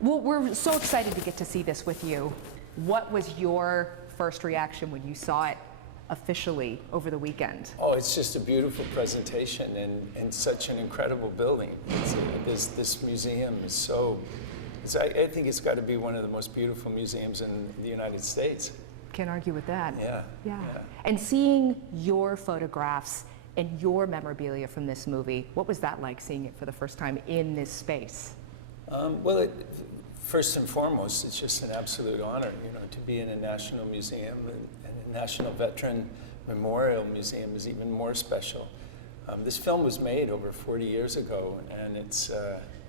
Well, we're so excited to get to see this with you. What was your first reaction when you saw it officially over the weekend? Oh, it's just a beautiful presentation and such an incredible building. This museum is so, I think it's got to be one of the most beautiful museums in the United States. Can't argue with that. Yeah. And seeing your photographs and your memorabilia from this movie, what was that like, seeing it for the first time in this space? Well, first and foremost, it's just an absolute honor, to be in a national museum, and a National Veteran Memorial Museum is even more special. This film was made over 40 years ago, and it's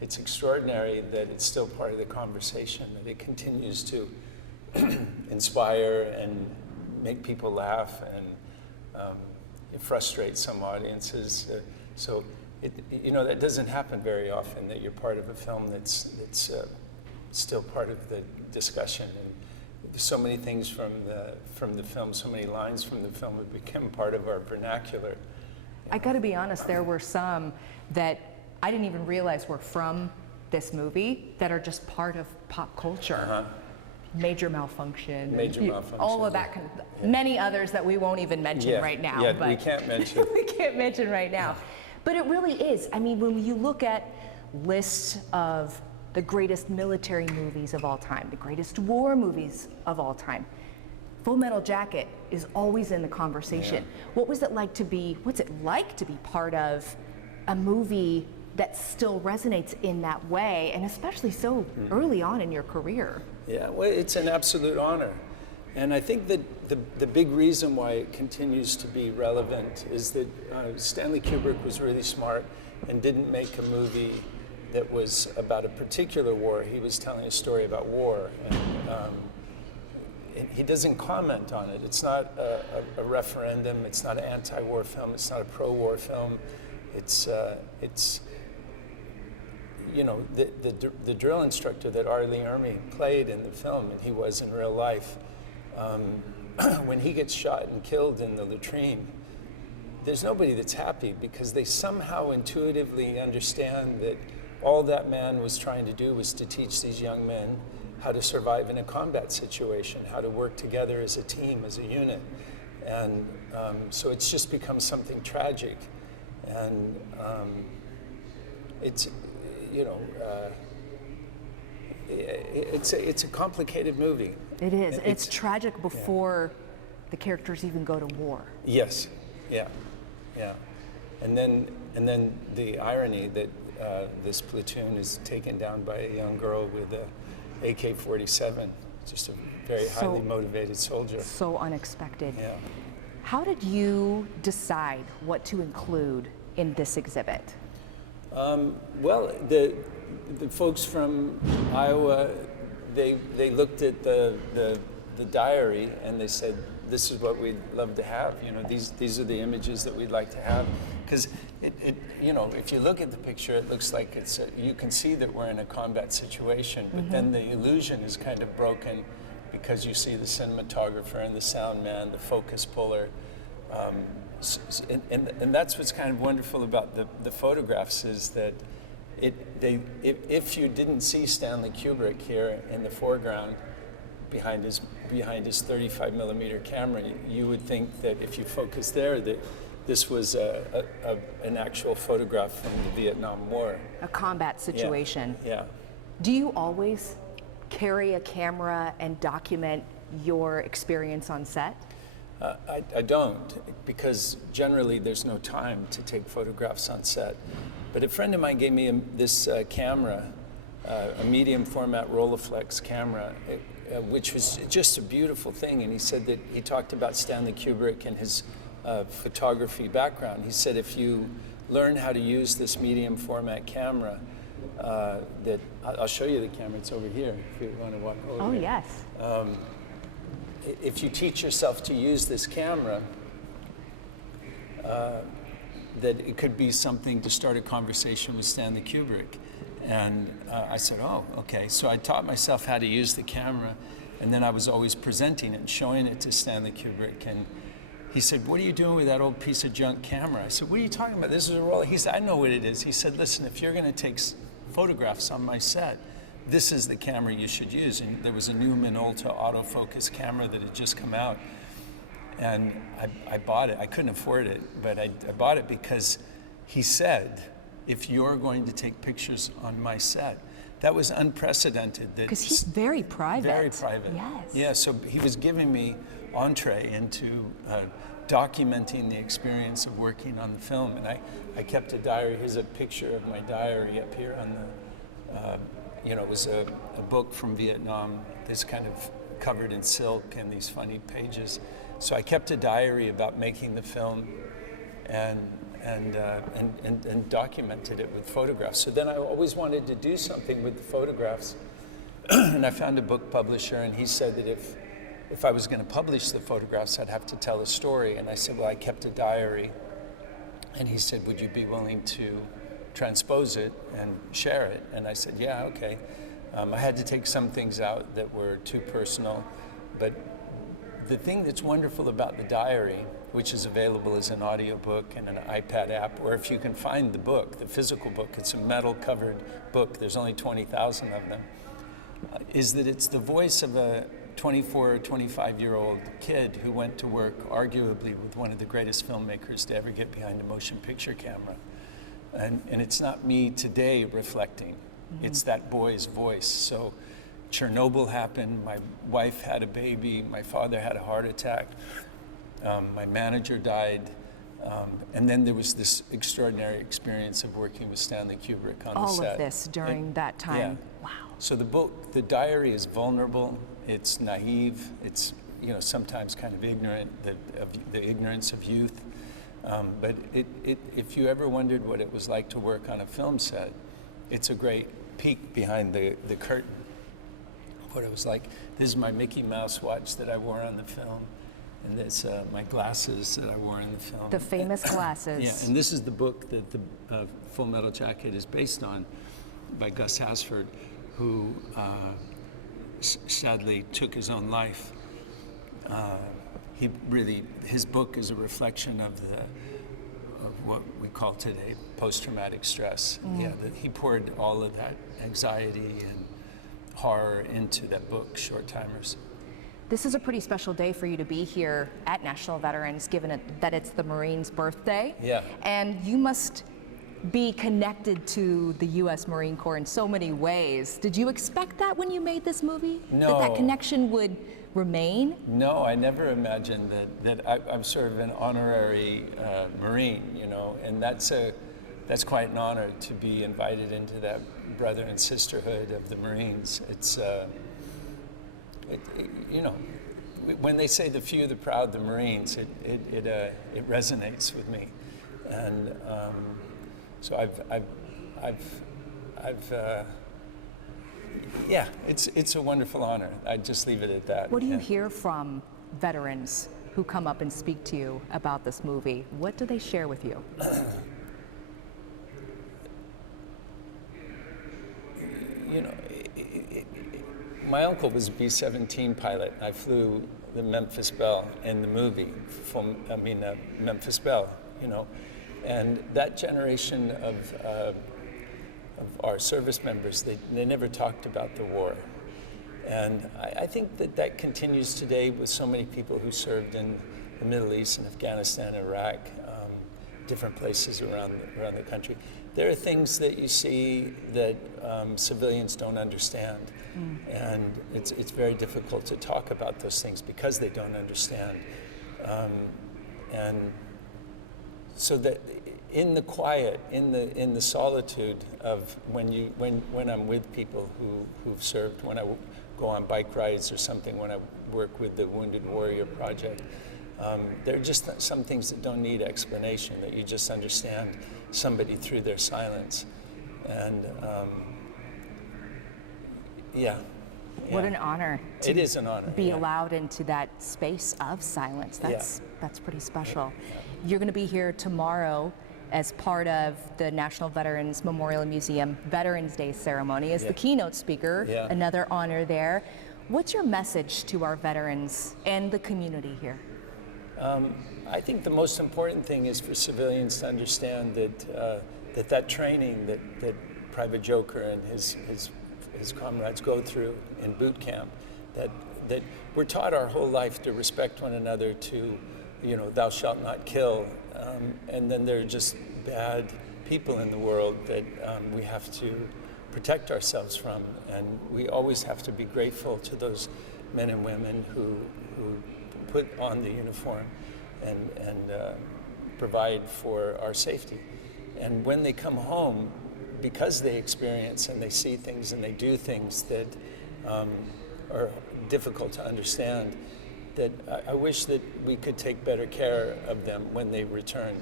extraordinary that it's still part of the conversation, that it continues to inspire and make people laugh and frustrate some audiences. So that doesn't happen very often, that you're part of a film that's still part of the discussion. And so many things from the film, so many lines from the film have become part of our vernacular. I got to be honest, there were some that I didn't even realize were from this movie that are just part of pop culture. Major malfunction. Major malfunction. All of that kind of, many others that we won't even mention right now. Yeah, but we can't mention. we can't mention right now. But it really is. I mean, when you look at lists of the greatest military movies of all time, the greatest war movies of all time, Full Metal Jacket is always in the conversation. What's it like to be part of a movie that still resonates in that way, and especially so early on in your career? Yeah, well, it's an absolute honor. And I think that the big reason why it continues to be relevant is that Stanley Kubrick was really smart and didn't make a movie that was about a particular war. He was telling a story about war. And he doesn't comment on it. It's not a referendum. It's not an anti-war film. It's not a pro-war film. It's the drill instructor that R. Lee Ermey played in the film, and he was in real life, when he gets shot and killed in the latrine, there's nobody that's happy, because they somehow intuitively understand that all that man was trying to do was to teach these young men how to survive in a combat situation, how to work together as a team, as a unit. And so it's just become something tragic. And it's a complicated movie. It is. It's tragic before the characters even go to war. Yes. Yeah. And then the irony that this platoon is taken down by a young girl with a AK-47, just a very highly motivated soldier. So unexpected. Yeah. How did you decide what to include in this exhibit? Well, the folks from Iowa, they looked at the diary and they said, this is what we'd love to have. These are the images that we'd like to have. Because if you look at the picture, it looks like you can see that we're in a combat situation, but then the illusion is kind of broken because you see the cinematographer and the sound man, the focus puller. And that's what's kind of wonderful about the photographs, is that if you didn't see Stanley Kubrick here in the foreground behind his 35 millimeter camera, you would think that if you focus there, that this was an actual photograph from the Vietnam War. A combat situation. Yeah. Do you always carry a camera and document your experience on set? I don't, because generally there's no time to take photographs on set. But a friend of mine gave me this camera, a medium format Rolleiflex camera, which was just a beautiful thing. And he said that he talked about Stanley Kubrick and his photography background. He said if you learn how to use this medium format camera, that I'll show you the camera. It's over here if you want to walk over. Oh, here. yes. If you teach yourself to use this camera, that it could be something to start a conversation with Stanley Kubrick. And I said, oh, okay. So I taught myself how to use the camera, and then I was always presenting it and showing it to Stanley Kubrick. And he said, what are you doing with that old piece of junk camera? I said, what are you talking about? This is a roller. He said, I know what it is. He said, listen, if you're going to take photographs on my set, this is the camera you should use. And there was a new Minolta autofocus camera that had just come out. And I bought it. I couldn't afford it, but I bought it because he said, if you're going to take pictures on my set, that was unprecedented. Because he's very private. Very private. Yes. Yeah, so he was giving me entree into documenting the experience of working on the film. And I kept a diary. Here's a picture of my diary up here on the, it was a book from Vietnam, this kind of covered in silk and these funny pages. So I kept a diary about making the film and documented it with photographs. So then I always wanted to do something with the photographs. And I found a book publisher, and he said that if I was going to publish the photographs, I'd have to tell a story. And I said, well, I kept a diary. And he said, would you be willing to transpose it and share it? And I said, yeah, okay. I had to take some things out that were too personal. But the thing that's wonderful about the diary, which is available as an audiobook and an iPad app, or if you can find the book, the physical book, it's a metal-covered book, there's only 20,000 of them, is that it's the voice of a 24 or 25-year-old kid who went to work arguably with one of the greatest filmmakers to ever get behind a motion picture camera. And it's not me today reflecting, it's that boy's voice. So Chernobyl happened, my wife had a baby, my father had a heart attack, my manager died, and then there was this extraordinary experience of working with Stanley Kubrick on the set. All of this during that time. Yeah. Wow. So the diary is vulnerable, it's naive, it's sometimes kind of ignorant, the ignorance of youth. But if you ever wondered what it was like to work on a film set, it's a great peek behind the curtain. What it was like. This is my Mickey Mouse watch that I wore on the film, and this my glasses that I wore in the film. The famous glasses. Yeah, and this is the book that the Full Metal Jacket is based on, by Gus Hasford, who sadly took his own life. His book is a reflection of what we call today post-traumatic stress. Yeah, he poured all of that anxiety and horror into that book, Short Timers. This is a pretty special day for you to be here at National Veterans, given that it's the Marines' birthday. Yeah. And you must be connected to the U.S. Marine Corps in so many ways. Did you expect that when you made this movie? No. That connection would remain? No, I never imagined that I'm sort of an honorary Marine, and that's quite an honor to be invited into that brother and sisterhood of the Marines. It's, when they say the few, the proud, the Marines, it resonates with me, and so it's a wonderful honor. I'd just leave it at that. What do you hear from veterans who come up and speak to you about this movie? What do they share with you? My uncle was a B-17 pilot. I flew the Memphis Belle in the movie, Memphis Belle, and that generation of our service members, they never talked about the war. And I think that continues today with so many people who served in the Middle East and Afghanistan, Iraq, different places around the country. There are things that you see that civilians don't understand. And it's very difficult to talk about those things because they don't understand. And so that in the quiet, in the solitude of when I'm with people who've served, when I go on bike rides or something, when I work with the Wounded Warrior Project, there are just some things that don't need explanation, that you just understand somebody through their silence. And What an honor to it is an honor, be allowed into that space of silence. That's pretty special. You're going to be here tomorrow as part of the National Veterans Memorial Museum Veterans Day ceremony as the keynote speaker, another honor there. What's your message to our veterans and the community here? I think the most important thing is for civilians to understand that that training that Private Joker and his his comrades go through in boot camp, that we're taught our whole life to respect one another, to, thou shalt not kill, and then there are just bad people in the world that we have to protect ourselves from, and we always have to be grateful to those men and women who put on the uniform and provide for our safety. And when they come home, because they experience and they see things and they do things that are difficult to understand, that I wish that we could take better care of them when they return,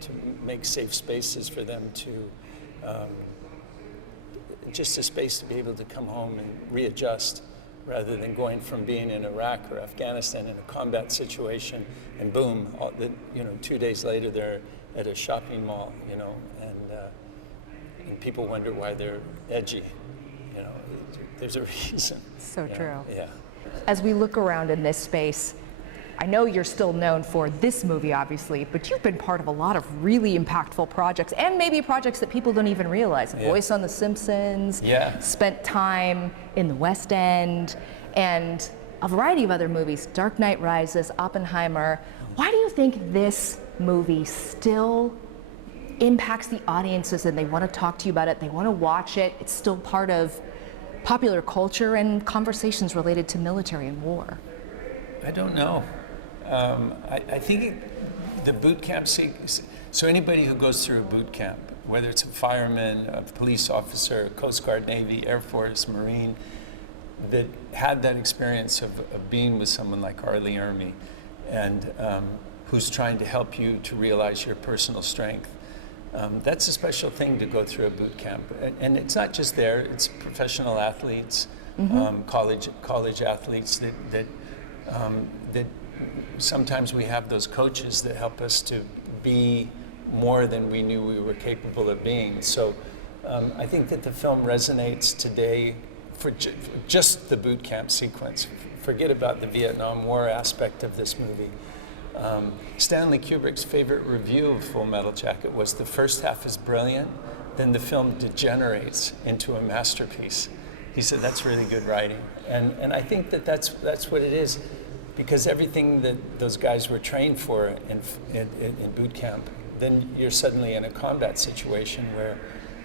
to make safe spaces for them to, just a space to be able to come home and readjust, rather than going from being in Iraq or Afghanistan in a combat situation and boom, 2 days later they're at a shopping mall, and people wonder why they're edgy. There's a reason. So true. Yeah. As we look around in this space, I know you're still known for this movie, obviously, but you've been part of a lot of really impactful projects, and maybe projects that people don't even realize. Yeah. Voice on The Simpsons, Yeah. spent time in the West End, and a variety of other movies, Dark Knight Rises, Oppenheimer. Why do you think this movie still impacts the audiences and they want to talk to you about it, they want to watch it, it's still part of popular culture and conversations related to military and war? I don't know. I think the boot camp, so anybody who goes through a boot camp, whether it's a fireman, a police officer, Coast Guard, Navy, Air Force, Marine, that had that experience of being with someone like Arlie Ermy, and who's trying to help you to realize your personal strength. That's a special thing to go through a boot camp. And it's not just there, it's professional athletes, college athletes that sometimes we have those coaches that help us to be more than we knew we were capable of being. So I think that the film resonates today for just the boot camp sequence. Forget about the Vietnam War aspect of this movie. Stanley Kubrick's favorite review of Full Metal Jacket was the first half is brilliant, then the film degenerates into a masterpiece. He said that's really good writing. And I think that that's what it is, because everything that those guys were trained for in boot camp, then you're suddenly in a combat situation where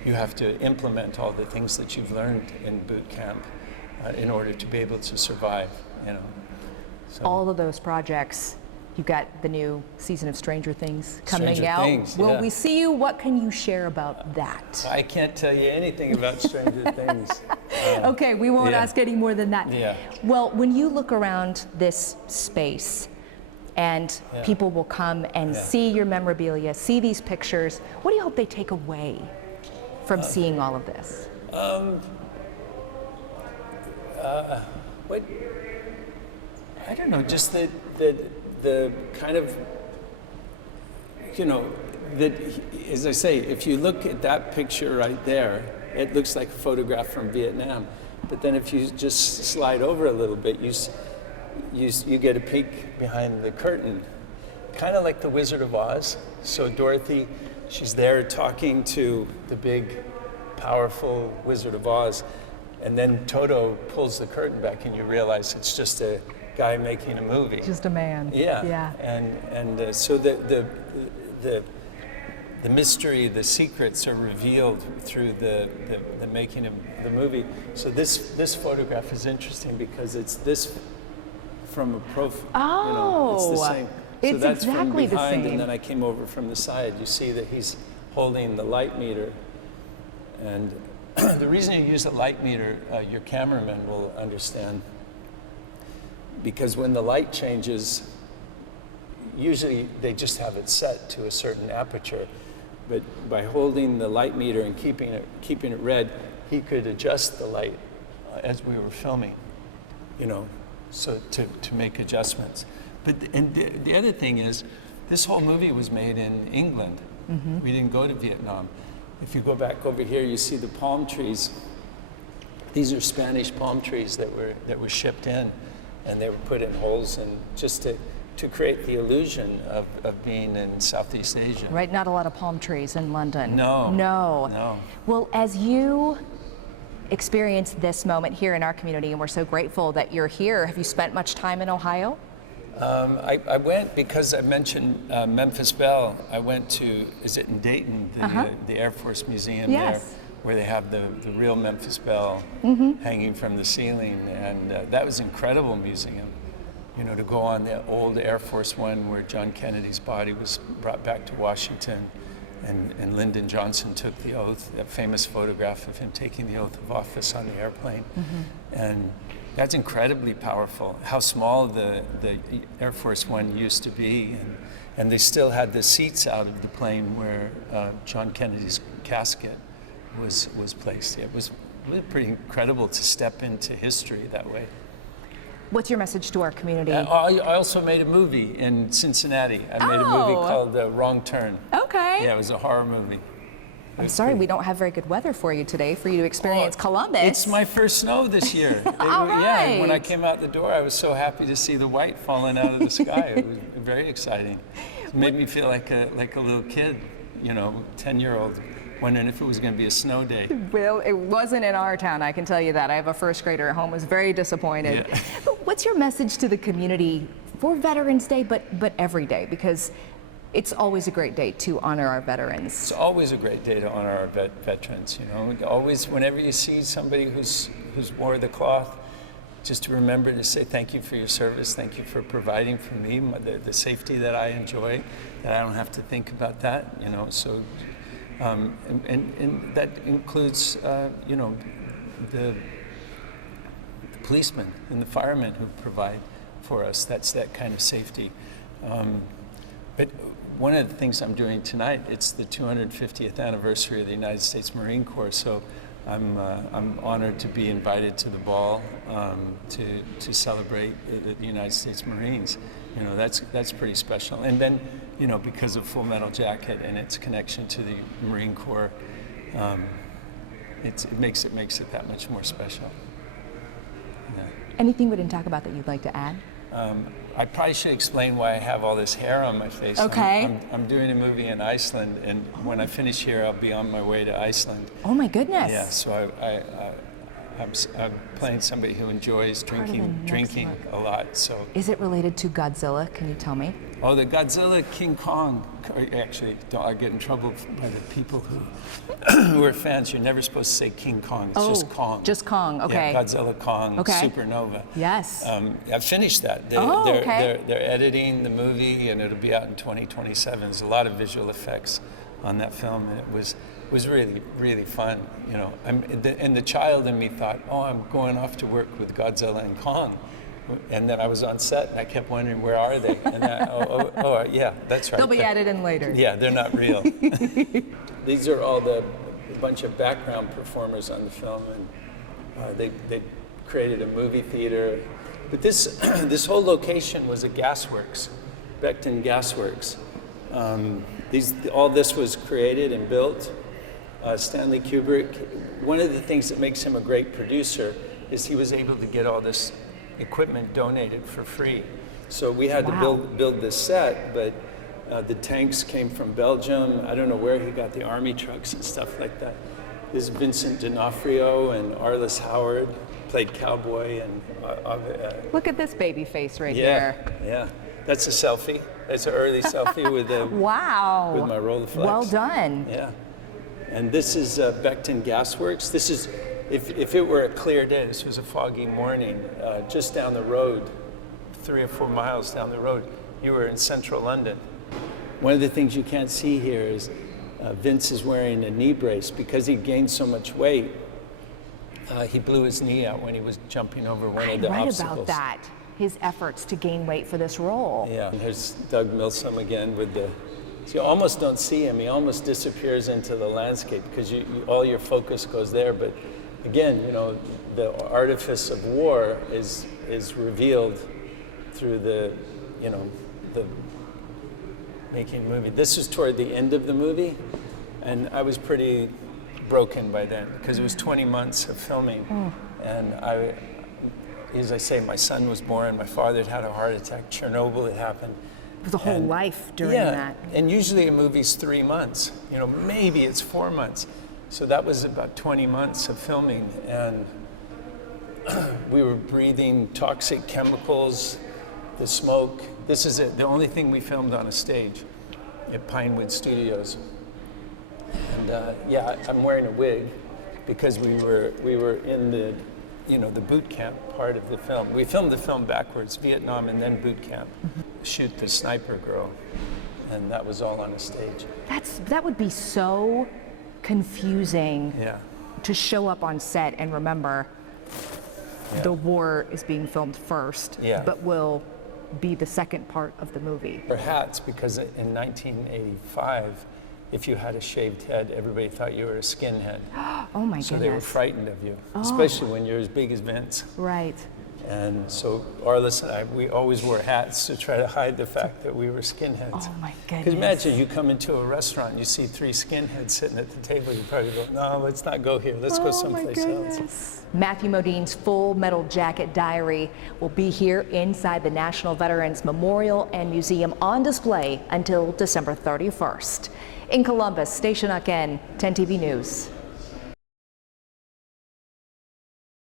you have to implement all the things that you've learned in boot camp in order to be able to survive, So. All of those projects. You've got the new season of Stranger Things coming out. Things, Will yeah. we see you? What can you share about that? I can't tell you anything about Stranger Things. Okay, we won't ask any more than that. Yeah. Well, when you look around this space and people will come and see your memorabilia, see these pictures, what do you hope they take away from seeing all of this? What? I don't know, just the kind of, that, as I say, if you look at that picture right there, it looks like a photograph from Vietnam. But then if you just slide over a little bit, you get a peek behind the curtain, kind of like the Wizard of Oz. So Dorothy, she's there talking to the big, powerful Wizard of Oz, and then Toto pulls the curtain back and you realize it's just a guy making a movie. Just a man. Yeah. And so the mystery, the secrets are revealed through the making of the movie. So this photograph is interesting because it's this from a profile. Oh, it's the same. So it's that's exactly from behind, the same. and then I came over from the side. You see that he's holding the light meter, and the reason you use a light meter, your cameraman will understand. Because when the light changes, usually they just have it set to a certain aperture, but by holding the light meter and keeping it red, he could adjust the light as we were filming, so to make adjustments. But the other thing is, this whole movie was made in England. Mm-hmm. We didn't go to Vietnam. If you go back over here, you see the palm trees. These are Spanish palm trees that were shipped in. And they were put in holes, and just to create the illusion of being in Southeast Asia. Right, not a lot of palm trees in London. No. Well, as you experience this moment here in our community, and we're so grateful that you're here. Have you spent much time in Ohio? I went because I mentioned Memphis Belle. I went to, is it in Dayton, the Air Force Museum there, where they have the real Memphis Belle hanging from the ceiling, and that was an incredible museum. You know, to go on the old Air Force One where John Kennedy's body was brought back to Washington, and Lyndon Johnson took the oath, that famous photograph of him taking the oath of office on the airplane. And that's incredibly powerful, how small the Air Force One used to be. And they still had the seats out of the plane where John Kennedy's casket was placed. It was really pretty incredible to step into history that way. What's your message to our community? I also made a movie in Cincinnati. I made a movie called Wrong Turn. Okay. Yeah, it was a horror movie. I'm sorry, we don't have very good weather for you today for you to experience Columbus. It's my first snow this year. Yeah, when I came out the door, I was so happy to see the white falling out of the sky. It was very exciting. It made me feel like a little kid, you know, 10-year-old, wondering if it was going to be a snow day. Well, it wasn't in our town, I can tell you that. I have a first grader at home, was very disappointed. Yeah. But what's your message to the community for Veterans Day, but every day? Because it's always a great day to honor our veterans. It's always a great day to honor our veterans. You know, always, whenever you see somebody who's wore the cloth, just to remember to say thank you for your service, thank you for providing for me the safety that I enjoy, that I don't have to think about that. You know, so and that includes you know, the policemen and the firemen who provide for us. That's that kind of safety. But one of the things I'm doing tonight, it's the 250th anniversary of the United States Marine Corps, so I'm honored to be invited to the ball to celebrate the United States Marines. You know, that's pretty special. And then, you know, because of Full Metal Jacket and its connection to the Marine Corps, it makes it that much more special. Yeah. Anything we didn't talk about that you'd like to add? I probably should explain why I have all this hair on my face. Okay. I'm doing a movie in Iceland, and when I finish here, I'll be on my way to Iceland. Oh my goodness. Yeah, so I'm playing somebody who enjoys drinking a lot. So. Is it related to Godzilla? Can you tell me? Oh, the Godzilla King Kong. Actually, I get in trouble by the people who are fans. You're never supposed to say King Kong. It's just Kong. Just Kong. Okay. Yeah, Godzilla Kong. Supernova. Yes. I've finished that. They're editing the movie, and it'll be out in 2027. There's a lot of visual effects on that film, and it was really, really fun. You know, and the child in me thought, oh, I'm going off to work with Godzilla and Kong. And then I was on set, and I kept wondering, where are they? And yeah, that's right. They'll be added in later. Yeah, they're not real. These are all the bunch of background performers on the film, and they created a movie theater. But this whole location was a gasworks, Beckton Gasworks. All this was created and built. Stanley Kubrick, one of the things that makes him a great producer is he was able to get all this equipment donated for free. So we had to build this set, but the tanks came from Belgium. I don't know where he got the army trucks and stuff like that. This is Vincent D'Onofrio and Arliss Howard, played cowboy. And look at this baby face right there. Yeah, that's a selfie. That's an early selfie with with my Rolleiflex. Well done. Yeah, and this is Beckton Gasworks. This is. If it were a clear day, this was a foggy morning, just down the road, 3 or 4 miles down the road, you were in central London. One of the things you can't see here is Vince is wearing a knee brace because he gained so much weight. He blew his knee out when he was jumping over one of the obstacles. I read about that, his efforts to gain weight for this role. Yeah, and here's Doug Milsome again with the, so you almost don't see him. He almost disappears into the landscape because all your focus goes there. But again, you know, the artifice of war is revealed through the making a movie. This was toward the end of the movie, and I was pretty broken by then because it was 20 months of filming, and as I say, my son was born, my father had a heart attack, Chernobyl had happened. It was a whole life during that. And usually a movie's 3 months, you know, maybe it's 4 months. So that was about 20 months of filming, and we were breathing toxic chemicals, the smoke. This is it, the only thing we filmed on a stage at Pinewood Studios. And yeah, I'm wearing a wig because we were in the, you know, the boot camp part of the film. We filmed the film backwards, Vietnam and then boot camp. Shoot the sniper girl, and that was all on a stage. That would be so confusing Yeah. to show up on set and remember the war is being filmed first, Yeah. but will be the second part of the movie. Or hats, because in 1985, if you had a shaved head, everybody thought you were a skinhead. Oh my So goodness. they were frightened of you, especially when you're as big as Vince. Right. And so Arliss and I, we always wore hats to try to hide the fact that we were skinheads. Oh my Because goodness. imagine you come into a restaurant and you see 3 skinheads sitting at the table, you probably go, no, let's not go here, let's go someplace else. Matthew Modine's Full Metal Jacket diary will be here inside the National Veterans Memorial and Museum on display until December 31st. In Columbus, Station Uken, 10 TV News.